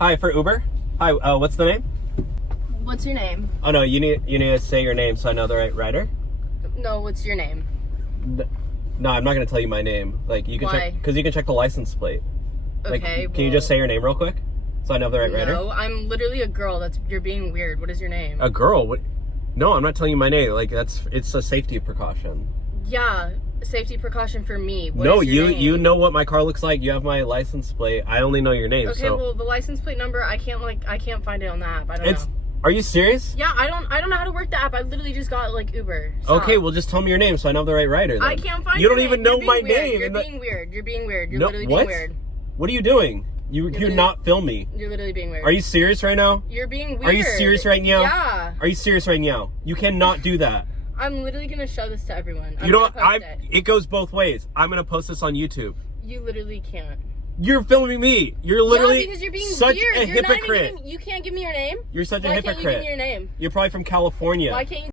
Hi, for Uber. Hi, what's the name? What's your name? Oh no, you need to say your name so I know the right rider. No, what's your name? No, I'm not gonna tell you my name. Like you can check because you can check the license plate. Okay. Like, can you just say your name real quick so I know the right rider? No, I'm literally a girl. You're being weird. What is your name? A girl? What? No, I'm not telling you my name. Like it's a safety precaution. Yeah, safety precaution for me. No, you know what my car looks like. You have my license plate. I only know your name. Okay, so. well the license plate number I can't find it on the app. I don't know. Are you serious? Yeah, I don't know how to work the app. I literally just got like Uber. Stop. Okay, well just tell me your name so I know the right rider. Then. I can't find. You don't even know my name. You're being weird. You're being weird. You're literally what? being weird. What are you doing? You not film me. You're literally being weird. Are you serious right now? You're being weird. Are you serious right now? Yeah. Are you serious right now? You cannot do that. I'm literally gonna show this to everyone. It goes both ways. I'm gonna post this on YouTube. You literally can't. You're filming me. You're literally because you're being such weird. a hypocrite. You can't give me your name. You're such a hypocrite. Why can't you give me your name? You're probably from California. Why can't you